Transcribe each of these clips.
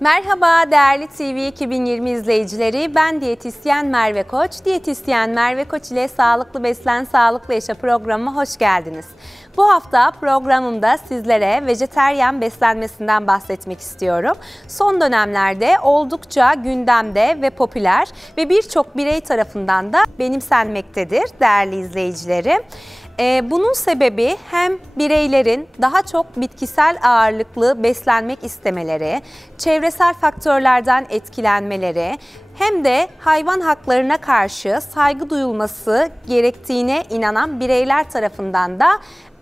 Merhaba değerli TV 2020 izleyicileri, ben diyetisyen Merve Koç. Diyetisyen Merve Koç ile Sağlıklı Beslen, Sağlıklı Yaşa programıma hoş geldiniz. Bu hafta programımda sizlere vejeteryan beslenmesinden bahsetmek istiyorum. Son dönemlerde oldukça gündemde ve popüler ve birçok birey tarafından da benimsenmektedir değerli izleyicilerim. Bunun sebebi hem bireylerin daha çok bitkisel ağırlıklı beslenmek istemeleri, çevresel faktörlerden etkilenmeleri, hem de hayvan haklarına karşı saygı duyulması gerektiğine inanan bireyler tarafından da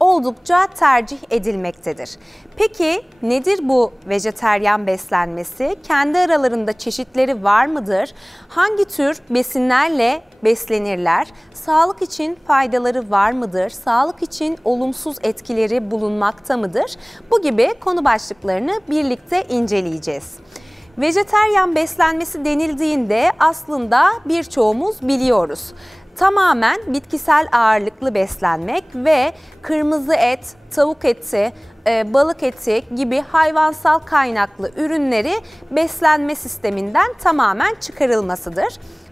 oldukça tercih edilmektedir. Peki nedir bu vejeteryan beslenmesi? Kendi aralarında çeşitleri var mıdır? Hangi tür besinlerle beslenirler? Sağlık için faydaları var mıdır? Sağlık için olumsuz etkileri bulunmakta mıdır? Bu gibi konu başlıklarını birlikte inceleyeceğiz. Vejeteryan beslenmesi denildiğinde aslında birçoğumuz biliyoruz. Tamamen bitkisel ağırlıklı beslenmek ve kırmızı et, tavuk eti, balık eti gibi hayvansal kaynaklı ürünleri beslenme sisteminden tamamen çıkarılmasıdır.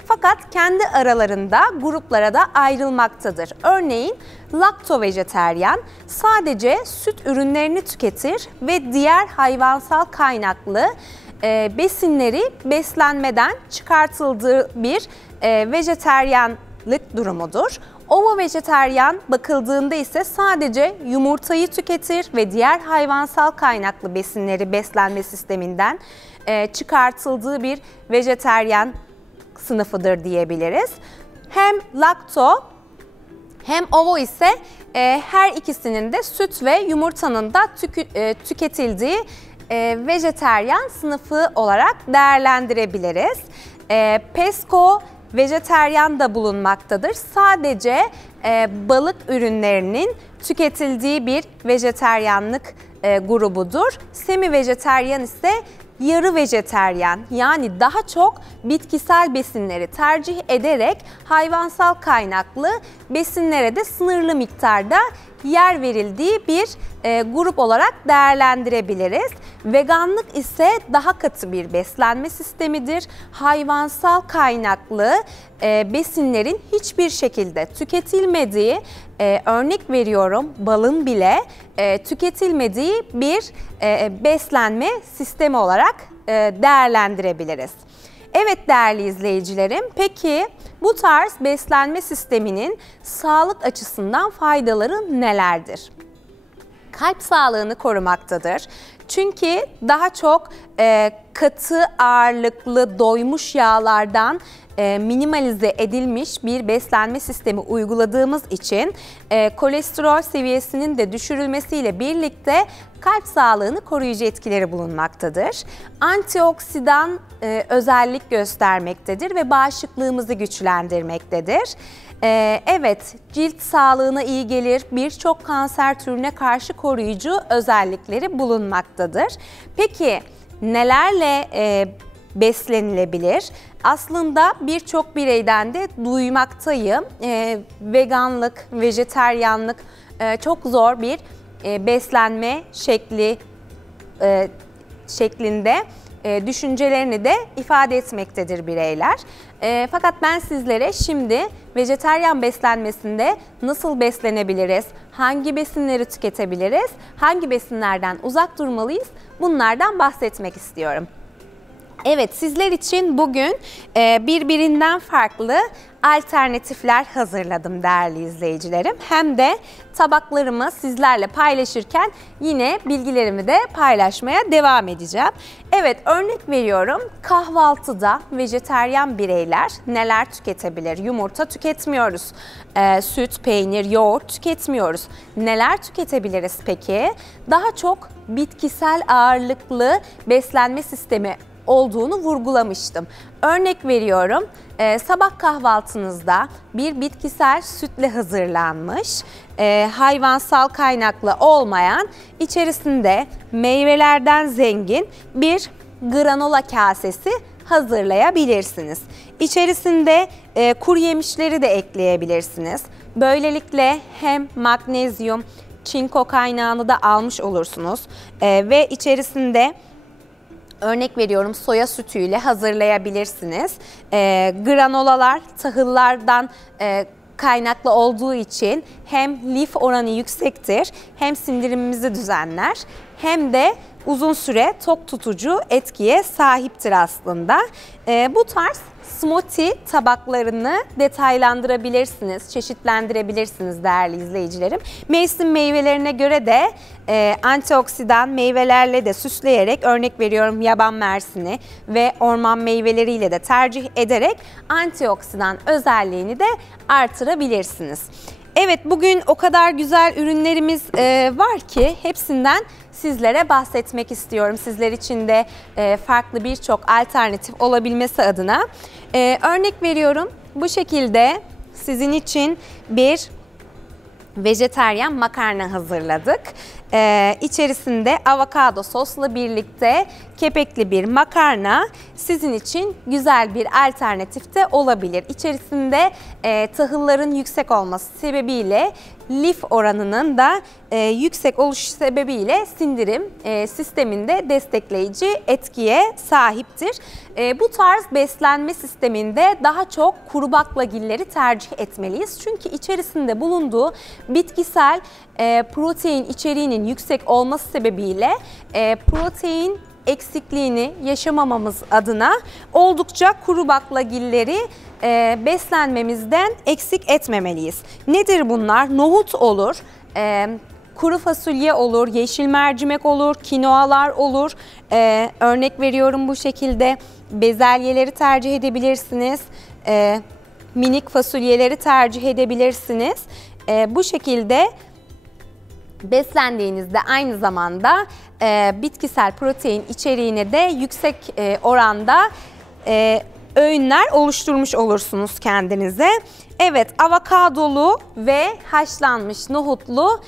Fakat kendi aralarında gruplara da ayrılmaktadır. Örneğin lakto-vejeteryan sadece süt ürünlerini tüketir ve diğer hayvansal kaynaklı besinleri beslenmeden çıkartıldığı bir vejeteryanlık durumudur. Ovo-vejeteryan bakıldığında ise sadece yumurtayı tüketir ve diğer hayvansal kaynaklı besinleri beslenme sisteminden çıkartıldığı bir vejeteryan sınıfıdır diyebiliriz. Hem lakto hem ovo ise her ikisinin de süt ve yumurtanın da tüketildiği vejeteryan sınıfı olarak değerlendirebiliriz. Pesko vejeteryan da bulunmaktadır. Sadece balık ürünlerinin tüketildiği bir vejeteryanlık grubudur. Semi vejeteryan ise yarı vejeteryan, yani daha çok bitkisel besinleri tercih ederek hayvansal kaynaklı besinlere de sınırlı miktarda yer verildiği bir grup olarak değerlendirebiliriz. Veganlık ise daha katı bir beslenme sistemidir. Hayvansal kaynaklı besinlerin hiçbir şekilde tüketilmediği, örnek veriyorum balın bile tüketilmediği bir beslenme sistemi olarak değerlendirebiliriz. Evet değerli izleyicilerim, peki bu tarz beslenme sisteminin sağlık açısından faydaları nelerdir? Kalp sağlığını korumaktadır. Çünkü daha çok katı ağırlıklı doymuş yağlardan minimalize edilmiş bir beslenme sistemi uyguladığımız için kolesterol seviyesinin de düşürülmesiyle birlikte kalp sağlığını koruyucu etkileri bulunmaktadır. Antioksidan özellik göstermektedir ve bağışıklığımızı güçlendirmektedir. Evet, cilt sağlığına iyi gelir, birçok kanser türüne karşı koruyucu özellikleri bulunmaktadır. Peki nelerle beslenilebilir? Aslında birçok bireyden de duymaktayım. Veganlık, vejeteryanlık çok zor bir beslenme şeklinde düşüncelerini de ifade etmektedir bireyler. Fakat ben sizlere şimdi vejeteryan beslenmesinde nasıl beslenebiliriz, hangi besinleri tüketebiliriz, hangi besinlerden uzak durmalıyız, bunlardan bahsetmek istiyorum. Evet, sizler için bugün birbirinden farklı alternatifler hazırladım değerli izleyicilerim. Hem de tabaklarımı sizlerle paylaşırken yine bilgilerimi de paylaşmaya devam edeceğim. Evet, örnek veriyorum, kahvaltıda vejeteryan bireyler neler tüketebilir? Yumurta tüketmiyoruz, süt, peynir, yoğurt tüketmiyoruz. Neler tüketebiliriz peki? Daha çok bitkisel ağırlıklı beslenme sistemi olduğunu vurgulamıştım. Örnek veriyorum, sabah kahvaltınızda bir bitkisel sütle hazırlanmış, hayvansal kaynaklı olmayan, içerisinde meyvelerden zengin bir granola kasesi hazırlayabilirsiniz. İçerisinde kuru yemişleri de ekleyebilirsiniz. Böylelikle hem magnezyum, çinko kaynağını da almış olursunuz ve içerisinde Örnek veriyorum, soya sütüyle hazırlayabilirsiniz. Granolalar tahıllardan kaynaklı olduğu için hem lif oranı yüksektir, hem sindirimimizi düzenler, hem de uzun süre tok tutucu etkiye sahiptir aslında. Bu tarz smoothie tabaklarını detaylandırabilirsiniz, çeşitlendirebilirsiniz değerli izleyicilerim. Mevsim meyvelerine göre de antioksidan meyvelerle de süsleyerek, örnek veriyorum yaban mersini ve orman meyveleriyle de tercih ederek antioksidan özelliğini de artırabilirsiniz. Evet, bugün o kadar güzel ürünlerimiz var ki hepsinden sizlere bahsetmek istiyorum. Sizler için de farklı birçok alternatif olabilmesi adına. Örnek veriyorum, bu şekilde sizin için bir vejeteryan makarna hazırladık. İçerisinde avokado sosla birlikte kepekli bir makarna sizin için güzel bir alternatif de olabilir. İçerisinde tahılların yüksek olması sebebiyle, lif oranının da yüksek oluşu sebebiyle sindirim sisteminde destekleyici etkiye sahiptir. Bu tarz beslenme sisteminde daha çok kuru baklagilleri tercih etmeliyiz. Çünkü içerisinde bulunduğu bitkisel protein içeriğinin yüksek olması sebebiyle protein eksikliğini yaşamamamız adına oldukça kuru baklagilleri beslenmemizden eksik etmemeliyiz. Nedir bunlar? Nohut olur, kuru fasulye olur, yeşil mercimek olur, kinoalar olur. Örnek veriyorum, bu şekilde bezelyeleri tercih edebilirsiniz, minik fasulyeleri tercih edebilirsiniz. Bu şekilde beslendiğinizde aynı zamanda bitkisel protein içeriğine de yüksek oranda öğünler oluşturmuş olursunuz kendinize. Evet, avokadolu ve haşlanmış nohutlu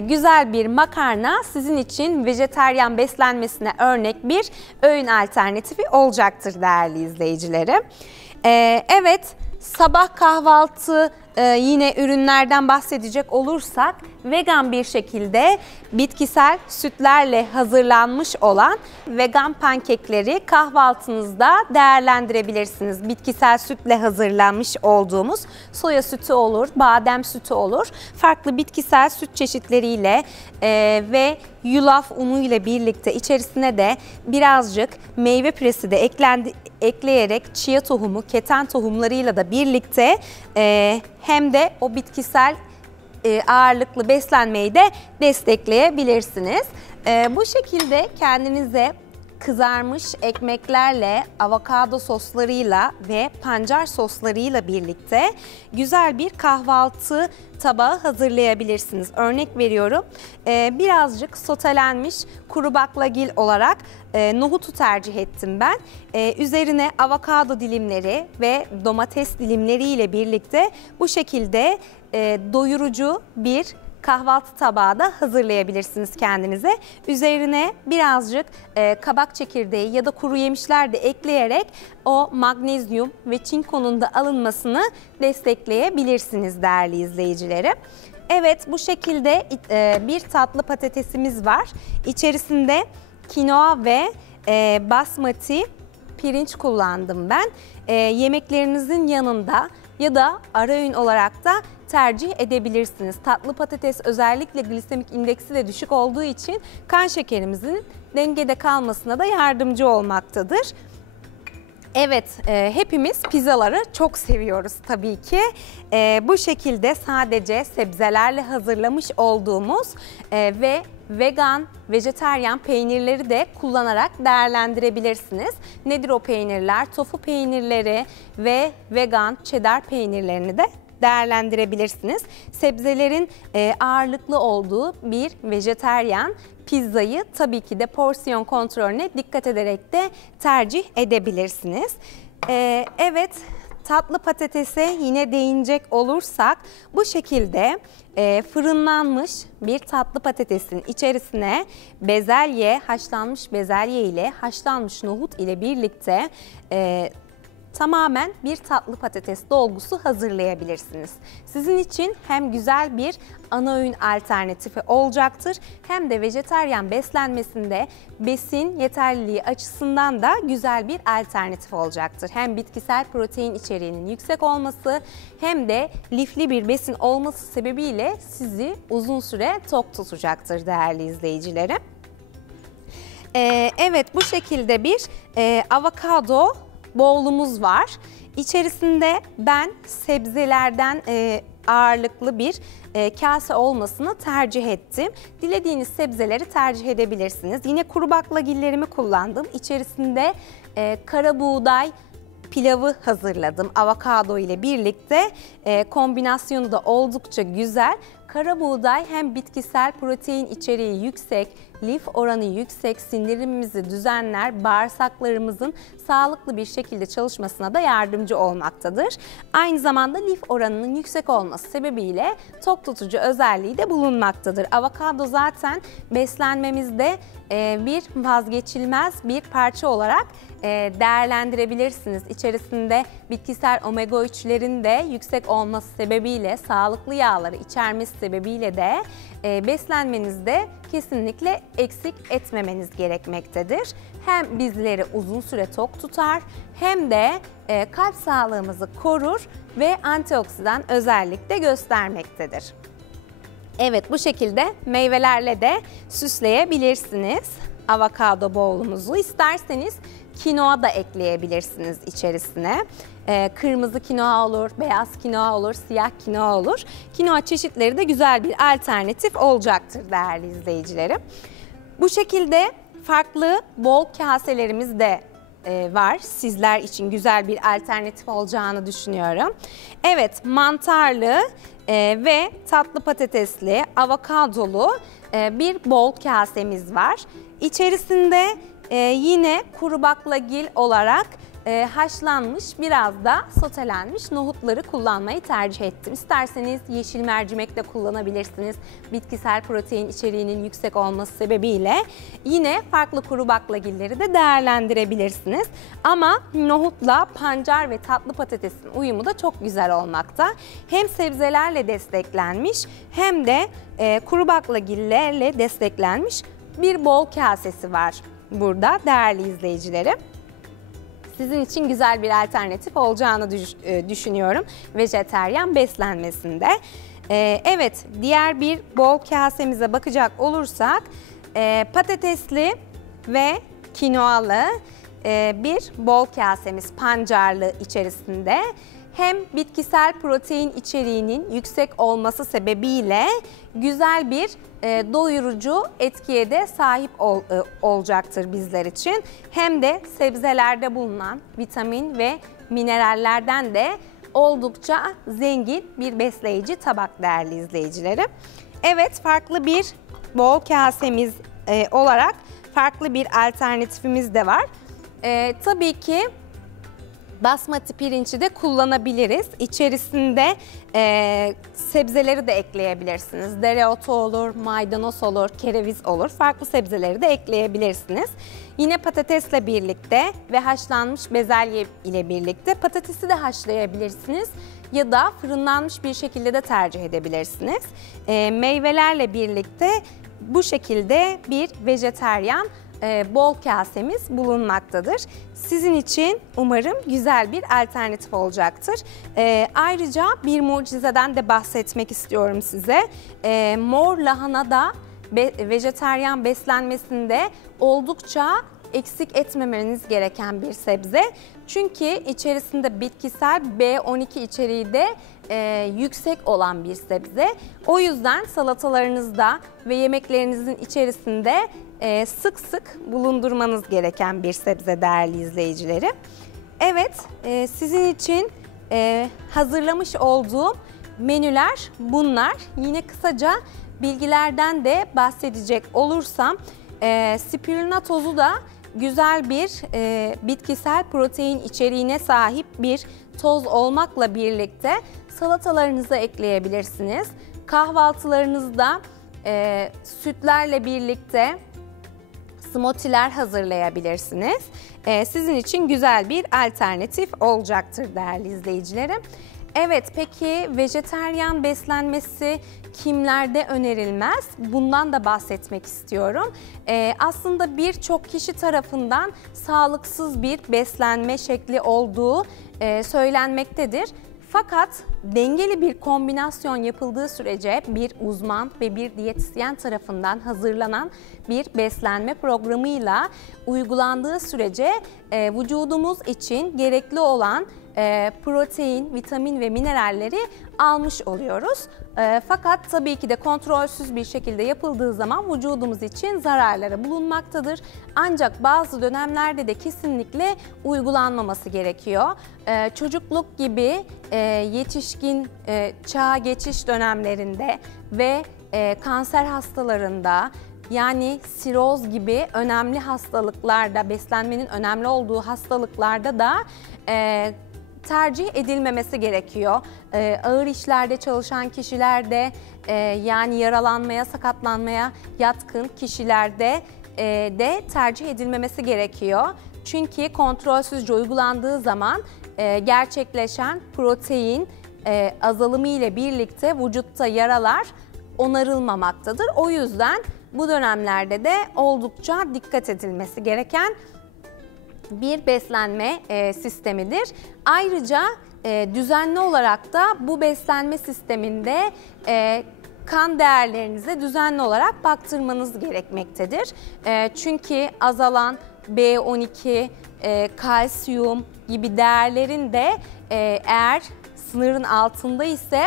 güzel bir makarna sizin için vejeteryan beslenmesine örnek bir öğün alternatifi olacaktır değerli izleyicilerim. Evet, sabah kahvaltı yine ürünlerden bahsedecek olursak, vegan bir şekilde bitkisel sütlerle hazırlanmış olan vegan pankekleri kahvaltınızda değerlendirebilirsiniz. Bitkisel sütle hazırlanmış olduğumuz soya sütü olur, badem sütü olur. Farklı bitkisel süt çeşitleriyle ve yulaf unu ile birlikte içerisine de birazcık meyve püresi de ekleyerek chia tohumu, keten tohumlarıyla da birlikte hem de o bitkisel ağırlıklı beslenmeyi de destekleyebilirsiniz. Bu şekilde kendinize kızarmış ekmeklerle, avokado soslarıyla ve pancar soslarıyla birlikte güzel bir kahvaltı tabağı hazırlayabilirsiniz. Örnek veriyorum, birazcık sotelenmiş kuru baklagil olarak nohutu tercih ettim ben. Üzerine avokado dilimleri ve domates dilimleri ile birlikte bu şekilde doyurucu bir kahvaltı tabağı da hazırlayabilirsiniz kendinize. Üzerine birazcık kabak çekirdeği ya da kuru yemişler de ekleyerek o magnezyum ve çinkonun da alınmasını destekleyebilirsiniz değerli izleyicilerim. Evet, bu şekilde bir tatlı patatesimiz var. İçerisinde kinoa ve basmati pirinç kullandım ben. Yemeklerinizin yanında ya da ara öğün olarak da tercih edebilirsiniz. Tatlı patates özellikle glisemik indeksi de düşük olduğu için kan şekerimizin dengede kalmasına da yardımcı olmaktadır. Evet, hepimiz pizzaları çok seviyoruz tabii ki. Bu şekilde sadece sebzelerle hazırlamış olduğumuz ve vegan, vejeteryan peynirleri de kullanarak değerlendirebilirsiniz. Nedir o peynirler? Tofu peynirleri ve vegan cheddar peynirlerini de değerlendirebilirsiniz. Sebzelerin ağırlıklı olduğu bir vejeteryan pizzayı tabii ki de porsiyon kontrolüne dikkat ederek de tercih edebilirsiniz. Evet, tatlı patatese yine değinecek olursak, bu şekilde fırınlanmış bir tatlı patatesin içerisine bezelye, haşlanmış bezelye ile haşlanmış nohut ile birlikte tamamen bir tatlı patates dolgusu hazırlayabilirsiniz. Sizin için hem güzel bir ana öğün alternatifi olacaktır hem de vejetaryen beslenmesinde besin yeterliliği açısından da güzel bir alternatif olacaktır. Hem bitkisel protein içeriğinin yüksek olması hem de lifli bir besin olması sebebiyle sizi uzun süre tok tutacaktır değerli izleyicilerim. Evet, bu şekilde bir avokado bowl'umuz var. İçerisinde ben sebzelerden ağırlıklı bir kase olmasını tercih ettim. Dilediğiniz sebzeleri tercih edebilirsiniz. Yine kuru baklagillerimi kullandım. İçerisinde kara buğday pilavı hazırladım. Avokado ile birlikte kombinasyonu da oldukça güzel. Kara buğday hem bitkisel protein içeriği yüksek, lif oranı yüksek, sindirimimizi düzenler, bağırsaklarımızın sağlıklı bir şekilde çalışmasına da yardımcı olmaktadır. Aynı zamanda lif oranının yüksek olması sebebiyle tok tutucu özelliği de bulunmaktadır. Avokado zaten beslenmemizde bir vazgeçilmez bir parça olarak değerlendirebilirsiniz. İçerisinde bitkisel omega 3'lerin de yüksek olması sebebiyle, sağlıklı yağları içermesi sebebiyle de beslenmenizde kesinlikle eksik etmemeniz gerekmektedir. Hem bizleri uzun süre tok tutar hem de kalp sağlığımızı korur ve antioksidan özellik de göstermektedir. Evet, bu şekilde meyvelerle de süsleyebilirsiniz avokado bowl'umuzu. İsterseniz kinoa da ekleyebilirsiniz içerisine. Kırmızı kinoa olur, beyaz kinoa olur, siyah kinoa olur. Kinoa çeşitleri de güzel bir alternatif olacaktır değerli izleyicilerim. Bu şekilde farklı bol kaselerimiz de var. Sizler için güzel bir alternatif olacağını düşünüyorum. Evet, mantarlı ve tatlı patatesli, avokadolu bir bol kasemiz var. İçerisinde yine kuru baklagil olarak haşlanmış, biraz da sotelenmiş nohutları kullanmayı tercih ettim. İsterseniz yeşil mercimek de kullanabilirsiniz. Bitkisel protein içeriğinin yüksek olması sebebiyle yine farklı kuru baklagilleri de değerlendirebilirsiniz. Ama nohutla pancar ve tatlı patatesin uyumu da çok güzel olmakta. Hem sebzelerle desteklenmiş hem de kuru baklagillerle desteklenmiş bir bol kasesi var burada değerli izleyicilerim. Sizin için güzel bir alternatif olacağını düşünüyorum vejeteryan beslenmesinde. Evet, diğer bir bol kasemize bakacak olursak patatesli ve kinoalı bir bol kasemiz pancarlı içerisinde. Hem bitkisel protein içeriğinin yüksek olması sebebiyle güzel bir doyurucu etkiye de sahip olacaktır bizler için. Hem de sebzelerde bulunan vitamin ve minerallerden de oldukça zengin bir besleyici tabak değerli izleyicilerim. Evet, farklı bir bol kasemiz olarak farklı bir alternatifimiz de var. Tabii ki basmati pirinci de kullanabiliriz. İçerisinde sebzeleri de ekleyebilirsiniz. Dereotu olur, maydanoz olur, kereviz olur. Farklı sebzeleri de ekleyebilirsiniz. Yine patatesle birlikte ve haşlanmış bezelye ile birlikte patatesi de haşlayabilirsiniz. Ya da fırınlanmış bir şekilde de tercih edebilirsiniz. Meyvelerle birlikte bu şekilde bir vejeteryan bol kasemiz bulunmaktadır. Sizin için umarım güzel bir alternatif olacaktır. Ayrıca bir mucizeden de bahsetmek istiyorum size. Mor lahana da vejeteryan beslenmesinde oldukça eksik etmemeniz gereken bir sebze. Çünkü içerisinde bitkisel B12 içeriği de yüksek olan bir sebze. O yüzden salatalarınızda ve yemeklerinizin içerisinde sık sık bulundurmanız gereken bir sebze değerli izleyicilerim. Evet, sizin için hazırlamış olduğum menüler bunlar. Yine kısaca bilgilerden de bahsedecek olursam spirulina tozu da güzel bir bitkisel protein içeriğine sahip bir toz olmakla birlikte salatalarınıza ekleyebilirsiniz. Kahvaltılarınızda sütlerle birlikte smoothie'ler hazırlayabilirsiniz. Sizin için güzel bir alternatif olacaktır değerli izleyicilerim. Evet, peki vejeteryan beslenmesi kimlerde önerilmez? Bundan da bahsetmek istiyorum. Aslında birçok kişi tarafından sağlıksız bir beslenme şekli olduğu söylenmektedir. Fakat dengeli bir kombinasyon yapıldığı sürece bir uzman ve bir diyetisyen tarafından hazırlanan bir beslenme programıyla uygulandığı sürece vücudumuz için gerekli olan protein, vitamin ve mineralleri almış oluyoruz. Fakat tabii ki de kontrolsüz bir şekilde yapıldığı zaman vücudumuz için zararları bulunmaktadır. Ancak bazı dönemlerde de kesinlikle uygulanmaması gerekiyor. Çocukluk gibi yetişkin çağa geçiş dönemlerinde ve kanser hastalarında, yani siroz gibi önemli hastalıklarda, beslenmenin önemli olduğu hastalıklarda da tercih edilmemesi gerekiyor. Ağır işlerde çalışan kişilerde, yani yaralanmaya, sakatlanmaya yatkın kişilerde de tercih edilmemesi gerekiyor. Çünkü kontrolsüzce uygulandığı zaman gerçekleşen protein azalımı ile birlikte vücutta yaralar onarılmamaktadır. O yüzden bu dönemlerde de oldukça dikkat edilmesi gereken bir beslenme sistemidir. Ayrıca düzenli olarak da bu beslenme sisteminde kan değerlerinize düzenli olarak baktırmanız gerekmektedir. Çünkü azalan B12, kalsiyum gibi değerlerin de eğer sınırın altında ise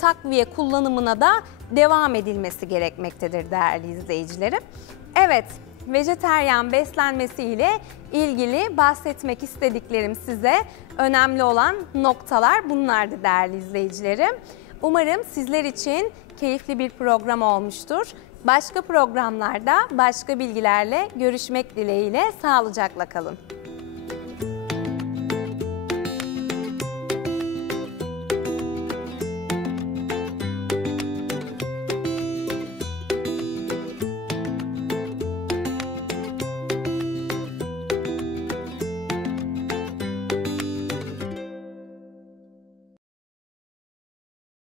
takviye kullanımına da devam edilmesi gerekmektedir değerli izleyicilerim. Evet, vejeteryan beslenmesi ile ilgili bahsetmek istediklerim size önemli olan noktalar bunlardı değerli izleyicilerim. Umarım sizler için keyifli bir program olmuştur. Başka programlarda başka bilgilerle görüşmek dileğiyle sağlıcakla kalın.